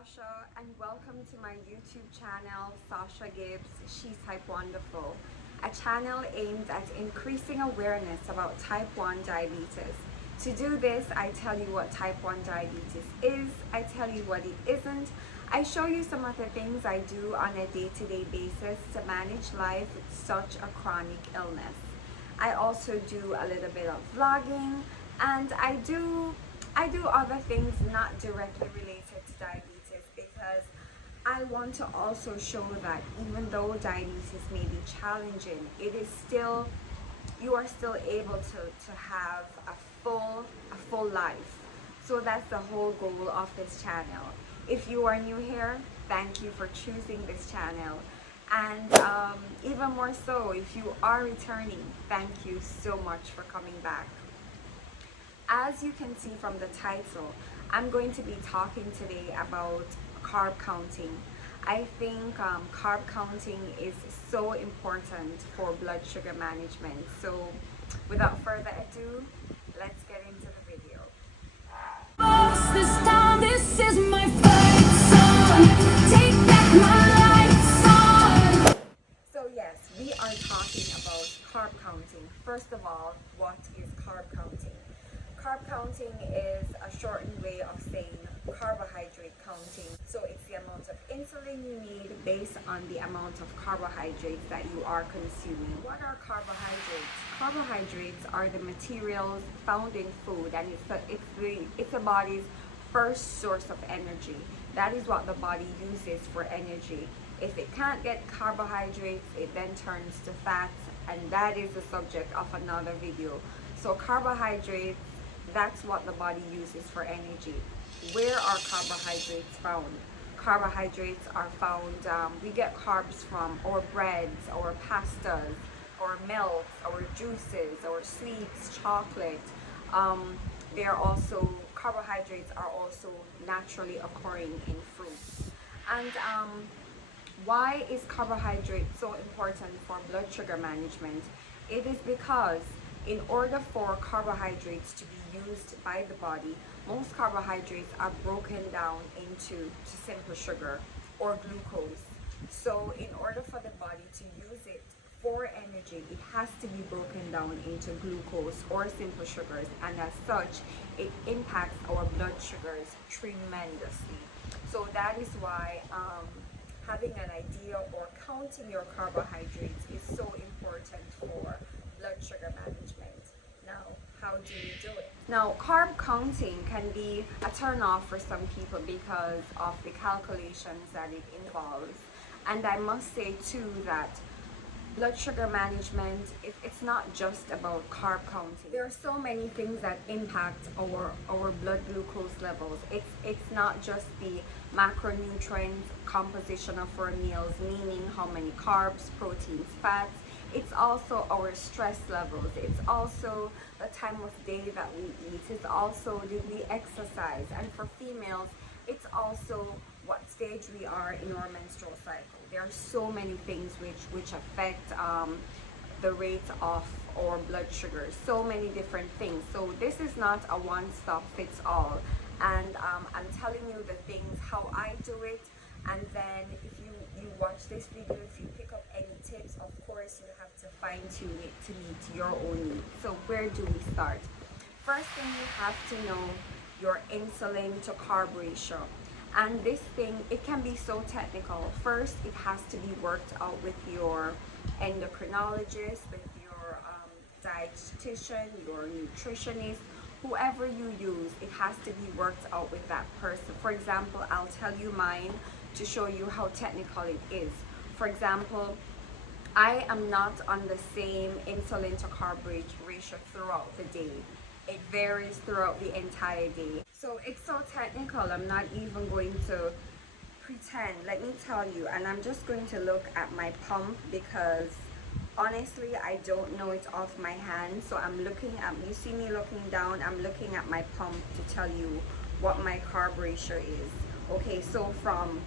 Sasha and welcome to my YouTube channel, Sasha Gibbs, She's Type Wonderful, a channel aimed at increasing awareness about type 1 diabetes. To do this, I tell you what type 1 diabetes is, I tell you what it isn't, I show you some of the things I do on a day-to-day basis to manage life with such a chronic illness. I also do a little bit of vlogging, and I do other things not directly related to diabetes, because I want to also show that even though diabetes may be challenging, it is still, you are still able to have a full life. So that's the whole goal of this channel. If you are new here, thank you for choosing this channel. And even more so, if you are returning, thank you so much for coming back. As you can see from the title, I'm going to be talking today about carb counting. I think carb counting is so important for blood sugar management. So without further ado, let's get into the video. This time, this is my fight song. Take back my life song. So yes, we are talking about carb counting. First of all, what is carb counting? Carb counting is a shortened way of saying carbohydrate counting. So it's the amount of insulin you need based on the amount of carbohydrates that you are consuming. What are carbohydrates? Carbohydrates are the materials found in food, and it's the body's first source of energy. That is what the body uses for energy. If it can't get carbohydrates, it then turns to fats, and that is the subject of another video. So carbohydrates, that's what the body uses for energy. Where are carbohydrates found? Carbohydrates are found, we get carbs from our breads, our pastas, our milks, our juices, our sweets, chocolate. Carbohydrates are also naturally occurring in fruits. And why is carbohydrate so important for blood sugar management? It is because in order for carbohydrates to be used by the body, most carbohydrates are broken down into simple sugar or glucose. So in order for the body to use it for energy, it has to be broken down into glucose or simple sugars, and as such, it impacts our blood sugars tremendously. So that is why having an idea or counting your carbohydrates is so important for blood sugar management. Now, how do you do it? Now, carb counting can be a turn off for some people because of the calculations that it involves. And I must say too that blood sugar management, it's not just about carb counting. There are so many things that impact our blood glucose levels. It's not just the macronutrient composition of our meals, meaning how many carbs, proteins, fats. It's also our stress levels. It's also the time of day that we eat. It's also did we exercise. And for females, it's also what stage we are in our menstrual cycle. There are so many things which affect the rate of our blood sugar. So many different things. So this is not a one-stop fits all. And I'm telling you the things, how I do it. And then if you watch this video, if you pick up any tips, of course you have to fine-tune it to meet your own needs. So where do we start? First thing, you have to know your insulin to carb ratio. And this thing, it can be so technical. First, it has to be worked out with your endocrinologist, with your dietitian, your nutritionist, whoever you use. It has to be worked out with that person. For example, I'll tell you mine to show you how technical it is. For example, I am not on the same insulin to carb ratio throughout the day. It varies throughout the entire day. So it's so technical, I'm not even going to pretend. Let me tell you, and I'm just going to look at my pump because honestly, I don't know it off my hand. So I'm looking at, you see me looking down, I'm looking at my pump to tell you what my carb ratio is. Okay, so from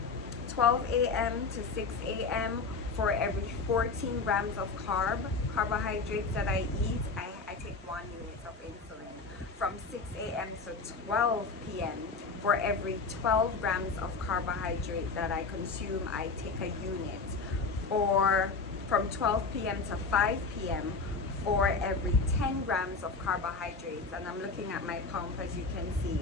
12 a.m. to 6 a.m. for every 14 grams of carbohydrates that I eat, I take 1 unit of insulin. From 6 a.m. to 12 p.m. For every 12 grams of carbohydrate that I consume, I take a unit. Or from 12 p.m. to 5 p.m., for every 10 grams of carbohydrates, and I'm looking at my pump as you can see,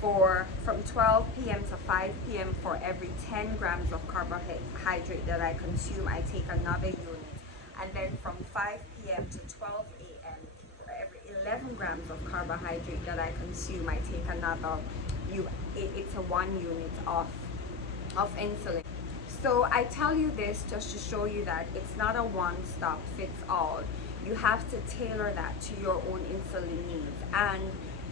from 12 p.m. to 5 p.m., for every 10 grams of carbohydrate that I consume, I take another unit. And then from 5 p.m. to 12 a.m., for every 11 grams of carbohydrate that I consume, I take another. It's a 1 unit of insulin. So I tell you this just to show you that it's not a one-stop fits all. You have to tailor that to your own insulin needs, and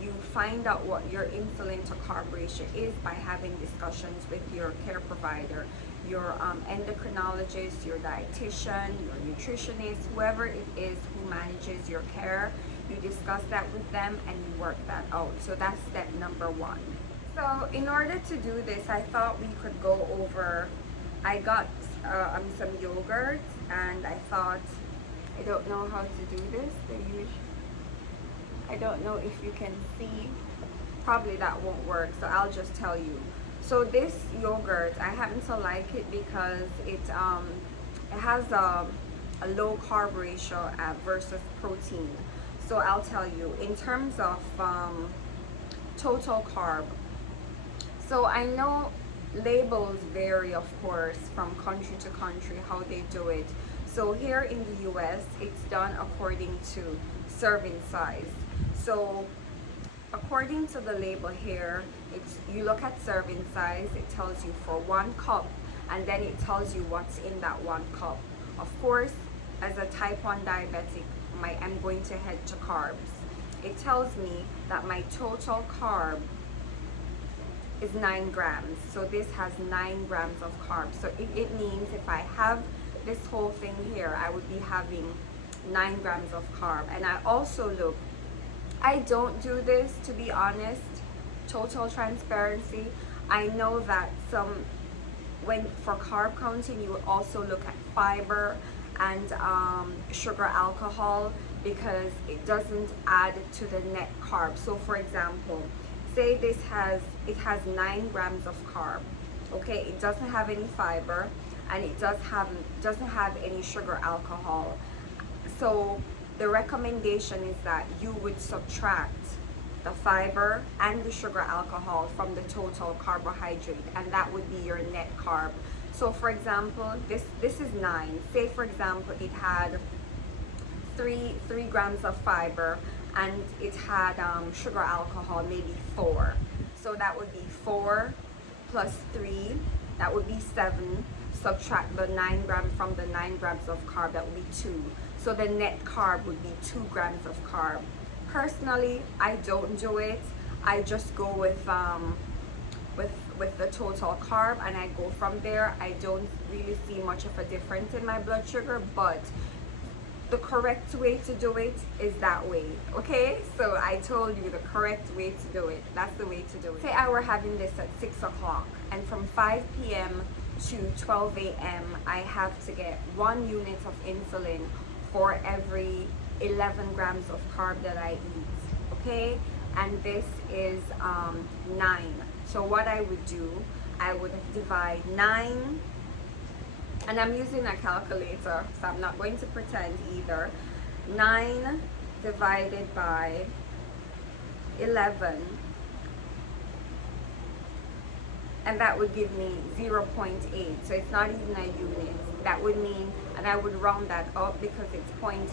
you find out what your insulin to carb ratio is by having discussions with your care provider, your endocrinologist, your dietitian, your nutritionist, whoever it is who manages your care. You discuss that with them and you work that out. So that's step number 1. So in order to do this, I thought we could go over, I got some yogurt, and I thought, I don't know how to do this. I don't know if you can see, probably that won't work, so I'll just tell you. So this yogurt, I happen to like it because it has a low carb ratio versus protein. So I'll tell you, in terms of total carb, so I know labels vary, of course, from country to country, how they do it. So here in the US, it's done according to serving size. So according to the label here, you look at serving size, it tells you for 1 cup, and then it tells you what's in that 1 cup. Of course, as a type 1 diabetic, I'm going to head to carbs. It tells me that my total carb is 9 grams. So this has 9 grams of carbs. So it means if I have this whole thing here, I would be having 9 grams of carb. And I also look, I don't do this, to be honest, total transparency. I know that for carb counting, you would also look at fiber and sugar alcohol, because it doesn't add to the net carb. So for example, say it has 9 grams of carb, okay, it doesn't have any fiber, and it doesn't have any sugar alcohol. So the recommendation is that you would subtract the fiber and the sugar alcohol from the total carbohydrate, and that would be your net carb. So for example, this is 9. Say for example, it had 3 grams of fiber, and it had sugar alcohol, maybe 4. So that would be 4 plus 3, that would be 7. Subtract the 9 grams from the 9 grams of carb, that would be 2. So the net carb would be 2 grams of carb. Personally, I don't do it. I just go with the total carb, and I go from there. I don't really see much of a difference in my blood sugar, but the correct way to do it is that way, okay? So I told you the correct way to do it. That's the way to do it. Say I were having this at 6 o'clock, and from 5 p.m. to 12 a.m. I have to get 1 unit of insulin for every 11 grams of carb that I eat, okay? And this is 9. So what I would do, I would divide 9, and I'm using a calculator, so I'm not going to pretend either. 9 divided by 11, and that would give me 0.8. So it's not even a unit. That would mean, and I would round that up because it's 0.8.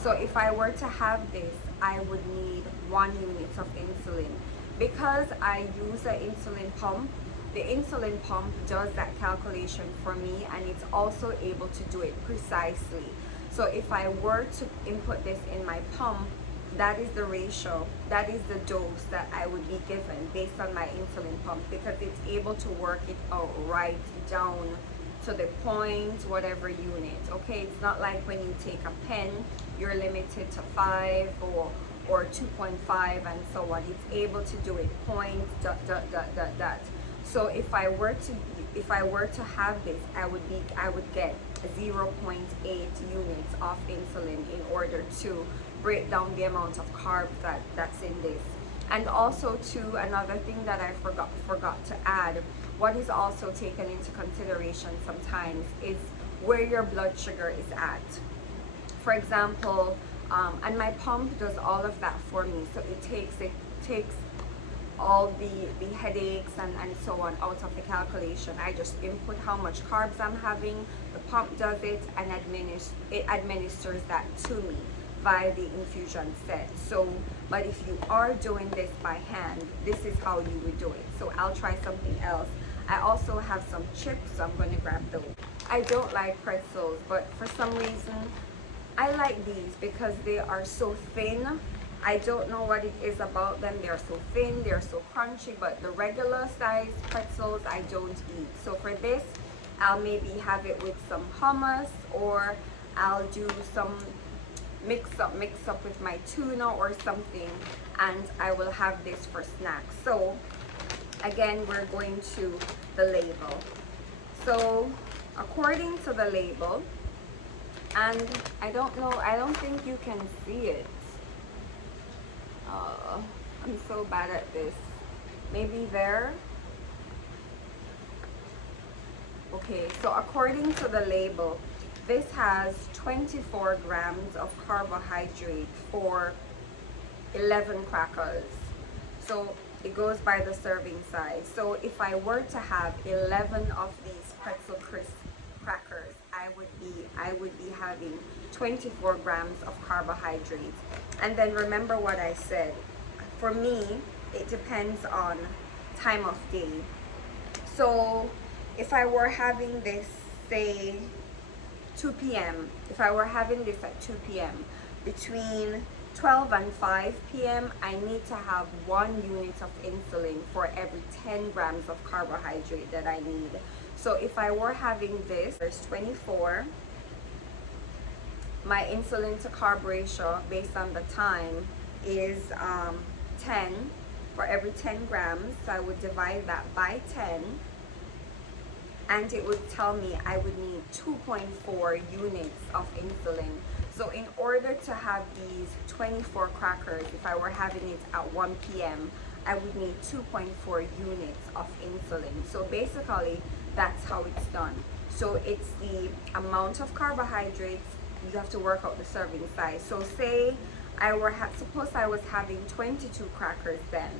So if I were to have this, I would need 1 unit of insulin. Because I use an insulin pump, the insulin pump does that calculation for me, and it's also able to do it precisely. So if I were to input this in my pump, that is the ratio, that is the dose that I would be given based on my insulin pump, because it's able to work it out right down to the point, whatever unit, okay? It's not like when you take a pen, you're limited to 5 or 2.5 and so on. It's able to do it point, dot, dot, dot, dot, dot. So if I were to have this, I would get 0.8 units of insulin in order to break down the amount of carbs that's in this. And also too, another thing that I forgot to add, what is also taken into consideration sometimes is where your blood sugar is at. For example, and my pump does all of that for me, so it takes all the headaches and so on out of the calculation. I just input how much carbs I'm having, the pump does it, and it administers that to me via the infusion set. So, but if you are doing this by hand, this is how you would do it. So I'll try something else. I also have some chips, so I'm going to grab those. I don't like pretzels, but for some reason I like these because they are so thin. I don't know what it is about them. They're so thin, they're so crunchy, but the regular size pretzels I don't eat. So for this, I'll maybe have it with some hummus, or I'll do some mix up with my tuna or something, and I will have this for snacks. So again, we're going to the label. So according to the label, and I don't think you can see it. I'm so bad at this. Maybe there. Okay, so according to the label, this has 24 grams of carbohydrate for 11 crackers. So it goes by the serving size. So if I were to have 11 of these pretzel crisp crackers, I would be having 24 grams of carbohydrates. And then remember what I said. For me, it depends on time of day. So if I were having this, say 2 p.m., if I were having this at 2 p.m., between 12 and 5 p.m., I need to have 1 unit of insulin for every 10 grams of carbohydrate that I need. So if I were having this, there's 24. My insulin to carb ratio based on the time is 10 for every 10 grams. So I would divide that by 10, and it would tell me I would need 2.4 units of insulin. So in order to have these 24 crackers, if I were having it at 1 p.m., I would need 2.4 units of insulin. So basically, that's how it's done. So it's the amount of carbohydrates. You have to work out the serving size. So say suppose I was having 22 crackers then.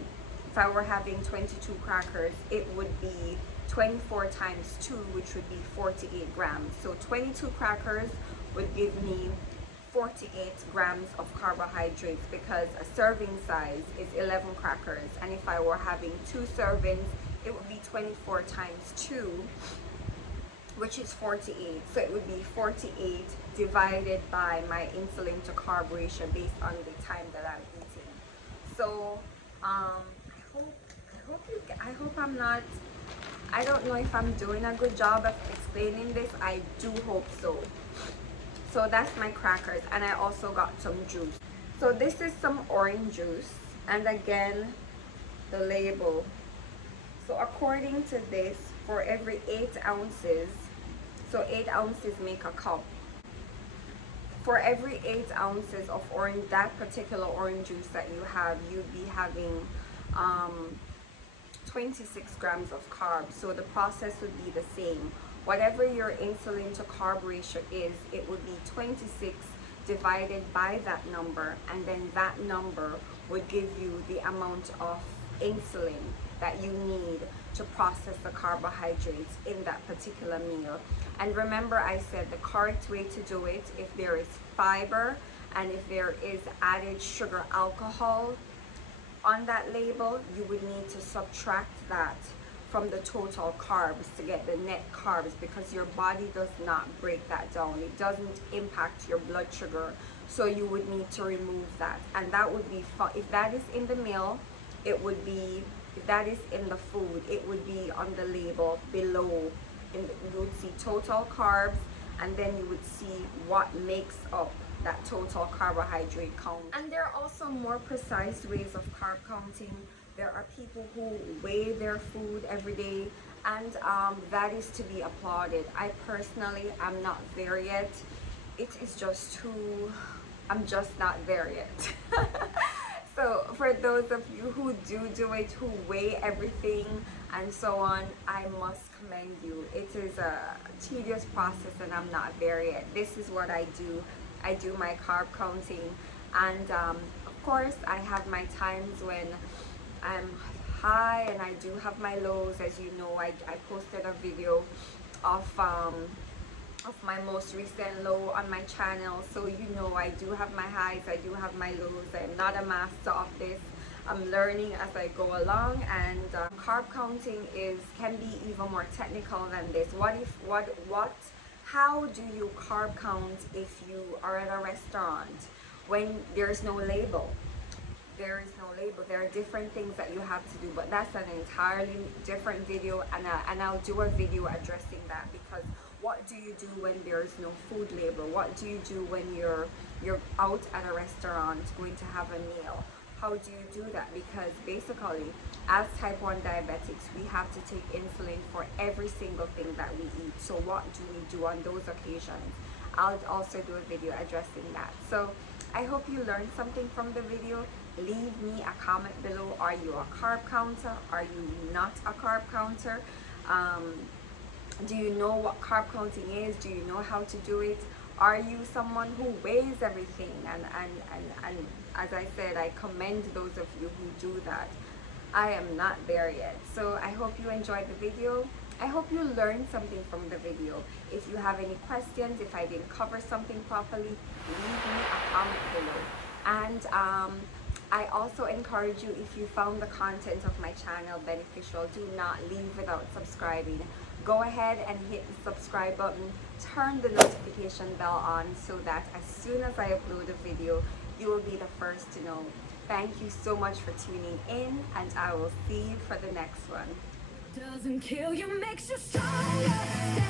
If I were having 22 crackers, it would be 24 times 2, which would be 48 grams. So 22 crackers would give me 48 grams of carbohydrates, because a serving size is 11 crackers. And if I were having 2 servings, it would be 24 times 2, which is 48. So it would be 48 divided by my insulin to carb ratio based on the time that I'm eating. So I don't know if I'm doing a good job of explaining this. I do hope so. So that's my crackers, and I also got some juice. So this is some orange juice, and again, the label. So according to this, for every 8 ounces, so 8 ounces make a cup. For every 8 ounces of orange, that particular orange juice that you have, you'd be having 26 grams of carbs. So the process would be the same. Whatever your insulin to carb ratio is, it would be 26 divided by that number, and then that number would give you the amount of insulin that you need to process the carbohydrates in that particular meal. And remember, I said the correct way to do it, if there is fiber and if there is added sugar alcohol on that label, you would need to subtract that from the total carbs to get the net carbs, because your body does not break that down. It doesn't impact your blood sugar, so you would need to remove that. And that would be fun. If that is in the meal, it would be, if that is in the food, it would be on the label below. You would see total carbs, and then you would see what makes up that total carbohydrate count. And there are also more precise ways of carb counting. There are people who weigh their food every day, and that is to be applauded. I personally am not there yet. It is just too, I'm just not there yet. So for those of you who do it, who weigh everything and so on, I must commend you. It is a tedious process and I'm not there yet. This is what I do. I do my carb counting, and of course I have my times when I'm high and I do have my lows. As you know, I posted a video of my most recent low on my channel, so you know I do have my highs, I do have my lows. I'm not a master of this. I'm learning as I go along, and carb counting can be even more technical than this. How do you carb count if you are at a restaurant when there's no label? There is no label. There are different things that you have to do, but that's an entirely different video, and I'll do a video addressing that, because what do you do when there's no food label? What do you do when you're out at a restaurant going to have a meal? How do you do that? Because basically, as type 1 diabetics, we have to take insulin for every single thing that we eat. So what do we do on those occasions? I'll also do a video addressing that. So I hope you learned something from the video. Leave me a comment below. Are you a carb counter? Are you not a carb counter? Do you know what carb counting is? Do you know how to do it? Are you someone who weighs everything? And as I said, I commend those of you who do that. I am not there yet. So I hope you enjoyed the video. I hope you learned something from the video. If you have any questions, if I didn't cover something properly, leave me a comment below. And I also encourage you, if you found the content of my channel beneficial, do not leave without subscribing. Go ahead and hit the subscribe button, turn the notification bell on, so that as soon as I upload a video, you will be the first to know. Thank you so much for tuning in, and I will see you for the next one. Doesn't kill you, makes you stronger.